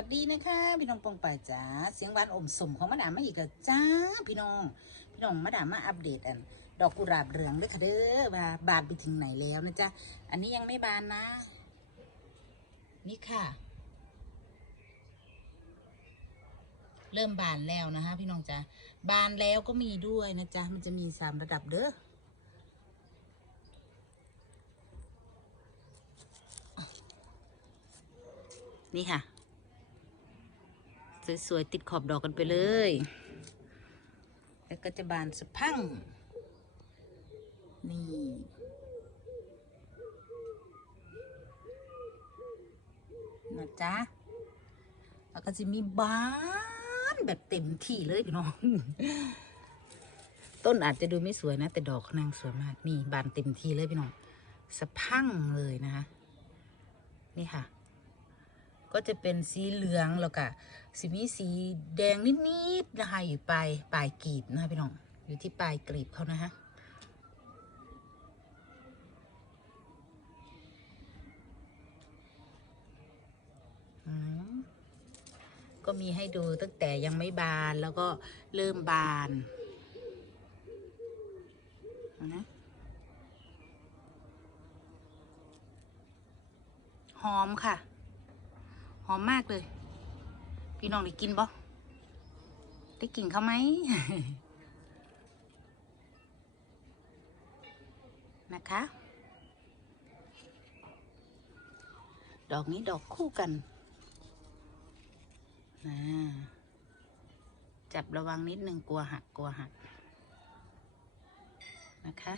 สวัสดีนะคะพี่น้องปองป่ายจ้าเสียงหวานอมสมของมาดามมาอีกแล้วจ้าพี่น้อง พี่น้องมาดามมาอัปเดตอัน ดอกกุหลาบเหลืองด้วยค่ะเด้อว่าบานไปถึงไหนแล้วนะจ๊ะอันนี้ยังไม่บานนะ นี่ค่ะ เริ่มบานแล้วนะคะ พี่น้องจ้าบานแล้วก็มีด้วยนะจ๊ะมันจะมีสามระดับเด้อนี่ค่ะ สวยๆ ติดขอบดอกกันไปเลย แล้วก็จะบานสะพัง นี่ นะจ๊ะ แล้วก็จะมีบานแบบเต็มที่เลยพี่น้อง ต้นอาจจะดูไม่สวยนะ แต่ดอกนางสวยมาก นี่บานเต็มที่เลยพี่น้องสะพังเลยนะคะ นี่ค่ะ ก็จะเป็นสีเหลืองแล้วก็สีมีสีแดงนิดๆนะคะอยู่ปลายปลายกลีบนะคะพี่น้องอยู่ที่ปลายกลีบเขานะคะก็มีให้ดูตั้งแต่ยังไม่บานแล้วก็เริ่มบานนะหอมค่ะ อมมากเลย พี่น้องได้กินบ่ได้กินเขาไหมนะคะ ดอกนี้ดอกคู่กันนะจับระวังนิดนึงกลัวหักกลัวหักนะคะ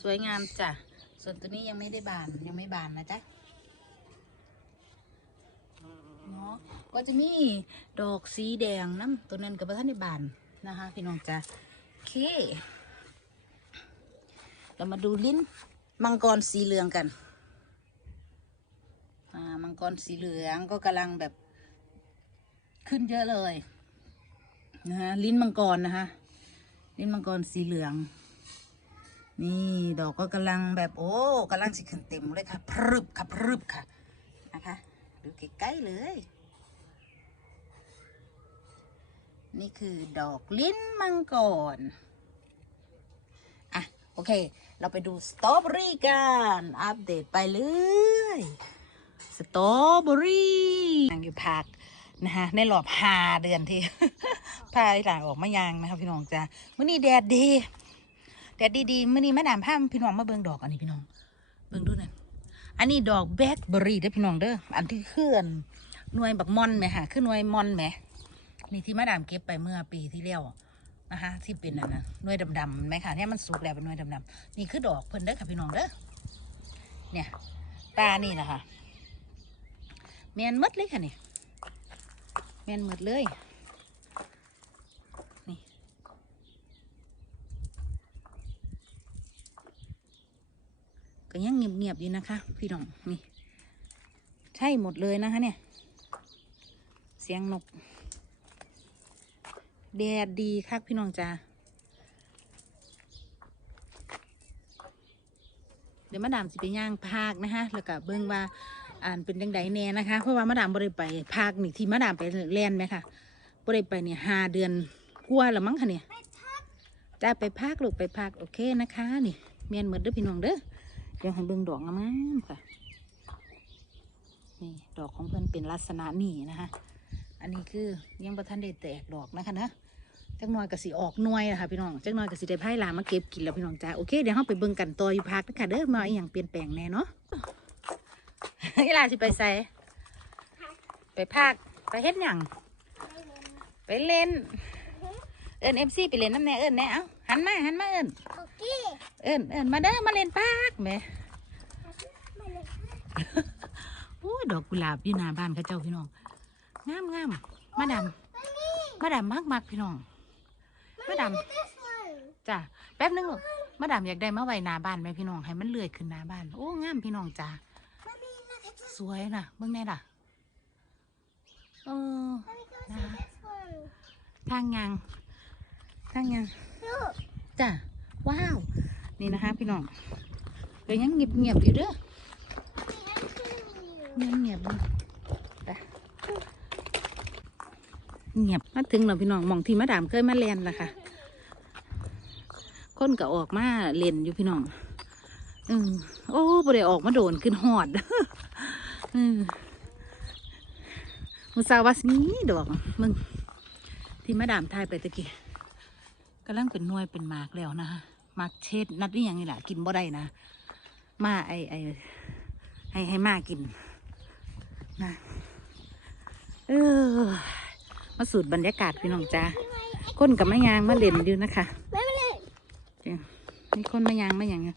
สวยงามจ้ะ ส่วนตัวนี้ยังไม่ได้บานยังไม่บานนะจ๊ะ เนาะก็จะมีดอกสีแดงน้ำตัวนั้นกับพระท่านในบานนะคะ พี่น้องจ้ะโอเค เรามาดูลิ้นมังกรสีเหลืองกันอ่ามังกรสีเหลืองก็กำลังแบบขึ้นเยอะเลยนะฮะลิ้นมังกรนะคะลิ้นมังกรสีเหลือง นี่ดอกก็กำลังแบบโอ้กำลังสิขึ้นเต็มเลยค่ะพรึบค่ะพรึบค่ะนะคะดูใกล้ๆเลย นี่คือดอกลิ้นมังกรอะโอเค เราไปดูสตรอเบอรี่กัน อัปเดตไปเลยสตรอเบอรี่นางอยู่พักนะคะในรอบหาเดือนที่พาไอ้หลานออกมายางนะคะพี่น้องจ้ามื่อนี้แดดดีแดดดีๆมื่อนี้แม่ดามพาพี่น้องมาเบิ่งดอกอันนี้พี่น้อง เบิ่งดูนั่นอันนี้ดอกแบล็คเบอร์รี่เด้อพี่น้องเด้ออันที่เคลื่อนหน่วยบักมอนไหมค่ะคือหน่วยมอนไหม นี่ที่มาดามเก็บไปเมื่อปีที่แล้วนะคะที่เป็นอันนั้นหน่วยดำๆไหมค่ะเนี่ยมันสุกแล้วเป็นหน่วยดำๆนี่คือดอกเพิ่นเด้อค่ะพี่น้องเด้อเนี่ยตานี่แหละคะแมนมดเลยค่ะนี่แมนหมดเลยนี่ก็ยังเงียบๆอยู่นะคะ พี่น้องนี่ใช่หมดเลยนะคะเนี่ย เสียงนก แดดดีคักพี่น้องจ้าเดี๋ยวมาดามสิไปย่างภาคนะคะแล้วก็เบิ่งว่าอ่านเป็นจังไดแน่นะคะ เพราะว่ามาดามบ่ได้ไปภาคนี่ที่มาดามไปแลนไหมค่ะบ่ได้ไปเนี่ยห้าเดือนกลัวาแล้วมั้งคะเนี่ยจ้ไปภาคลูกไปภาคโอเคนะคะ นี่เมียนหมดเด้อพี่น้องเด้อเดี๋ยวให้เบิ่งดอกงามๆค่ะนี่ดอกของเพื่อนเป็นลักษณะนี่นะคะ อันนี้คือยังประทันได้แตกดอกนะคะนะ จักหน่อยก็สิออกหน่วยนะคะพี่น้องจักหน่อยก็สิได้ไพ่ลามาเก็บกินแล้วพี่น้องจ้าโอเคเดี๋ยวเราไปเบิ่งกันต่ออยู่พักนะคะเด้อมาอหย่างเปลี่ยนแปลงแน่เนาะเวลาสิไปใส่ไปพักไปเฮ็ดหยังไปเล่น เอิญเอ็มซีไปเล่นน้ำแน่เอิญแน่เอ้าหันมาหันมาเอิญโอเคเอิญเอิญมาเด้อมาเล่นพักแหม่มาเลยโอ้ยดอกกุหลาบอยู่หน้าบ้านเขาเจ้าพี่น้องงามงามมาดามมาดามมากมากพี่น้อง มาดาม this one จ้ะแป๊บนึงลูกมาดามอยากได้มาไว้หน้าบ้านไหมพี่น้องให้มันเลื่อยขึ้นหน้าบ้าน โอ้งามพี่น้องจ้า Mommy look at this สวยนะเบิ่งแน่ล่ะเออ Let me go see this one ทางยางทางยาง Look จ้ะว้าวนี่นะคะ พี่น้องก็ยังเงียบเงียบๆอยู่เด้อ Mommy I'm filming you เงียบเงียบๆอยู่ไป เงียบมาถึงเราพี่น้องมองที่มาดามเคยมาเรียนละค่ะ คนก็ออกมาเล่นอยู่พี่น้องอืโอ้บ่ได้ออกมาโดนขึ้นหอดอืมมุสาวาสนี้ดอกมึงที่มาดามทายไปตะกี้กำลังเป็นนวยเป็นมากแล้วนะมากเช็ดนัดนี่ยังนี่แหละกินบ่ได้นะ มาไอไอให้ให้มากินนะเออ มาสูตรบรรยากาศพี่น้องจ้าคนกับแม่ยางมาเล่นอยู่นะคะไม่เป็นไรจริงมีคนมายางมาอย่างเงี้ย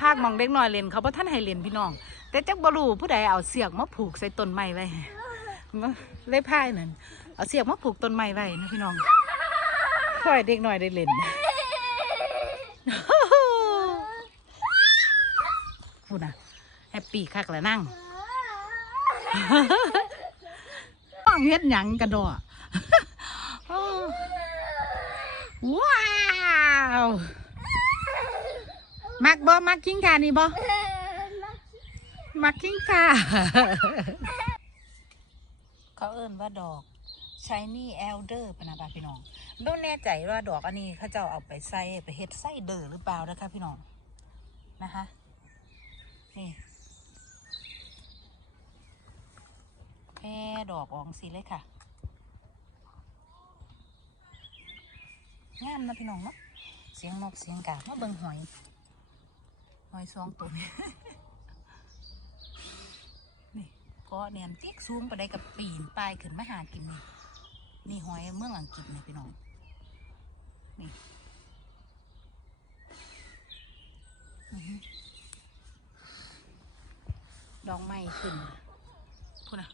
ภาคมองเด็กน้อยเล่นเขาเพราะท่านให้เล่นพี่น้อง แต่จักบรูผู้ใดเอาเสียกมาผูกใส่ต้นไม้ไว้เลยพายนั่นเอาเสียกมาผูกต้นไม้ไว้นะพี่น้องค่อยเด็กน้อยได้เล่นพูดนะแฮปปี้คักแล้วนั่ง ฟังเฮ็ดหยังกันดอโอ้ว้าวมักบ่มักกิ้งกานี่บ่มักกิ้งกาเขาเอิ้นว่าดอก shiny elder พะนาบาพี่น้องไม่แน่ใจว่าดอกอันนี้เขาจ้าเอาไปใส่ไปเฮ็ดไส้เดอหรือเปล่านะคะพี่น้องนะคะนี่แค่ ดอกอองสีเลยค่ะงามนะพี่น้องเนาะเสียงนกเสียงกามาเบิ่งหอย หอยสองตัวนี้นี่ก็เนียนติ๊กสูงไปได้กับปีนปลายขึ้นมาหากินนี่นี่หอยเมืองอังกฤษนี่พี่น้องนี่ดอกไม้ขึ้นพูดนะ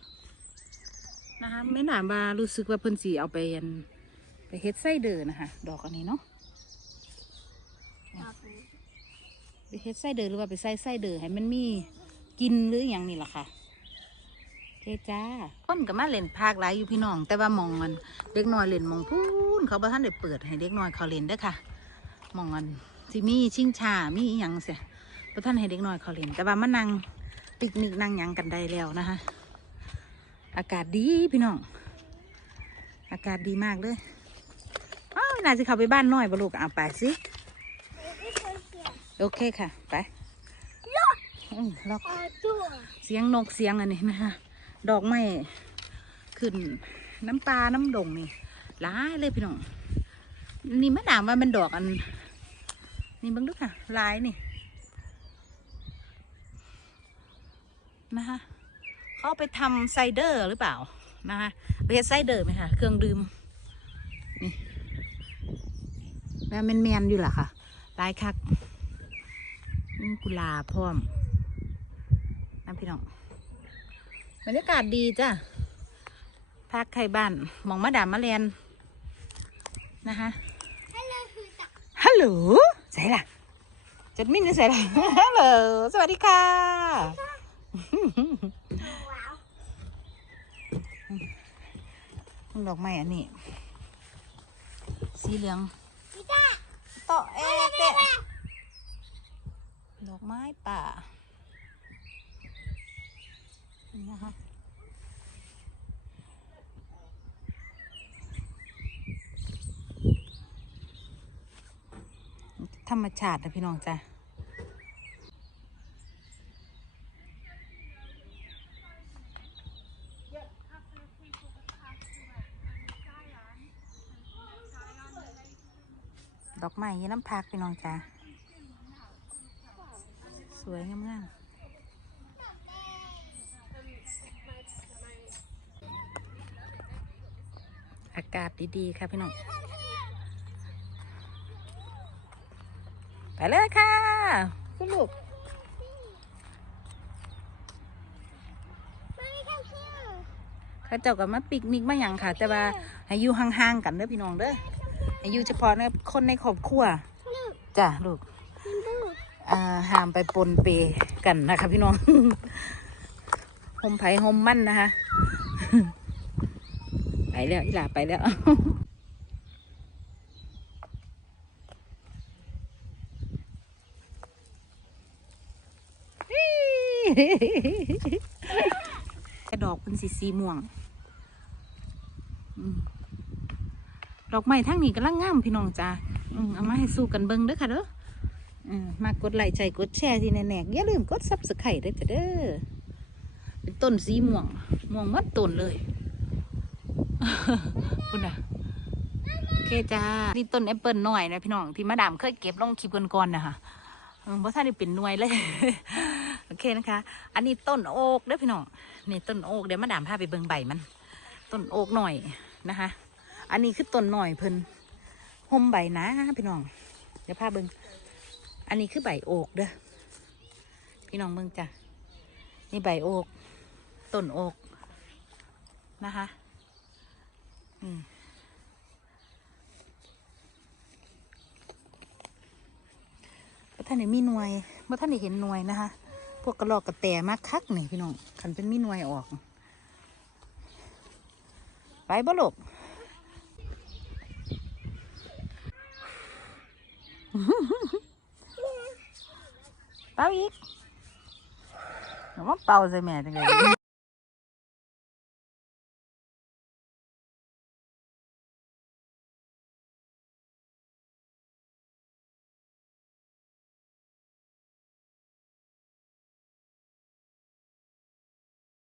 นะคะไม่หนามบารู้สึกว่าเพิ่นสีเอาไปอันไปเฮ็ดไส้เดอนะคะ ดอกอันนี้เนาะไปเฮ็ดไส้เดือหรือว่าไปใส่ไส้เดือให้มันมีกินหรืออย่างนี่แหละค่ะโอเคจ้าคนกับมาเล่นภาคหลายอยู่พี่น้อง แต่ว่ามองมันเด็กน้อยเล่นมองพูนเขาบ่ท่านได้เปิดให้เด็กน้อยเขาเล่นเด้ค่ะ มองมันที่มีชิงชามีอหยังเสียบ่ท่านให้เด็กน้อยเขาเล่นแต่ว่ามานั่งปิกนิกนั่งยังกันได้แล้วนะคะ อากาศดีพี่น้อง อากาศดีมากเลยอ้าวน่าจะเข้าไปบ้านน้อยบ่ลูกเอาไปสิโอเคค่ะ ไปล็อกเสียงนกเสียงอันนี้นะคะดอกไม้ขึ้นน้ำปลาน้ำดงนี่หลายเลยพี่น้องนี่มะนาวว่ามันดอกอัน นี่บังดูค่ะลายนี่นะคะ เขาเอาไปทำไซเดอร์หรือเปล่านะคะไปเฮ็ดไซเดอร์ไหมคะเครื่องดื่มนี่แล้วมันแมนๆอยู่ล่ะค่ะหลายคักนี่กุหลาบพร้อมน้ำพี่น้องบรรยากาศดีจ้ะพักไทยบ้านหมองมาดามมาเรียนนะคะให้เราคือจับฮัลโหลใส่ล่ะจัดมินนี่ใส่ล่ะฮัลโหลสวัสดีค่ะ ว้าว ดอกไม้อันนี้ สีเหลืองพี่ต้าโตะเอะเตะดอกไม้ป่านี่นะคะธรรมชาตินะพี่น้องจ้ะ อกไม้ยี่น้ำพักพี่น้องจ้ะสวยงามๆอากาศดีๆ ค่ะพี่น้อง ไปเลยค่ะคุณลูกไม่ได้เชื่อเขาเจ้ากับมาปิกนิกมาอย่างค่ะ แต่ว่าให้อยู่ห่างๆกันเด้อพี่น้องเด้อให้ อยู่เฉพาะในคนในครอบครัวลูกจ้ะลูกลูกอ่าห้ามไปปนเปกันนะคะพี่น้องหมไผ่หมมั่นนะคะไปแล้วอีหลาไปแล้วแต่ดอกเป็นสีสีม่วง อืม ดอกไม้ทั้งนี้กำลังงามพี่น้องจ้าอืมเอามาให้สู้กันเบิ้งเด้อค่ะเด้ออืมมากดไลค์ใจกดแชร์ที่แน่ๆอย่าลืมกดซับสไครต์ด้วยจ้ะเด้อเป็นต้นสีม่วงม่วงมัดต้นเลยคุณอะโอเคจ้านี่ต้นแอปเปิลหน่อยนะพี่น้องที่มาดามเคยเก็บลงคลิปก่อนๆนะคะเพราะท่านได้เป็นหน่วยเลยโอเคนะคะ อันนี้ต้นโอกเด้อพี่น้องนี่ต้นโอกเดี๋ยวมาดามพาไปเบิ่งใบมัน ต้นโอกหน่อยนะคะ อันนี้คือต้นหน่อยเพิ่นห่มใบนะพี่น้อง เดี๋ยวพาเบิ่งอันนี้คือใบโอกเด้อพี่น้องเบิ่งจ้ะนี่ใบโอกต้นโอกนะคะอืมบ่ท่านได้มีหน่วยบ่อท่านได้เห็นหน่วยนะคะ พวกกระรอกกระแตมากคักนี่พี่น้องขันเป็นมีหน่วยออก ไปบ่ลูก เป่าอีกเอามาเป่าใส่แม่จังเลย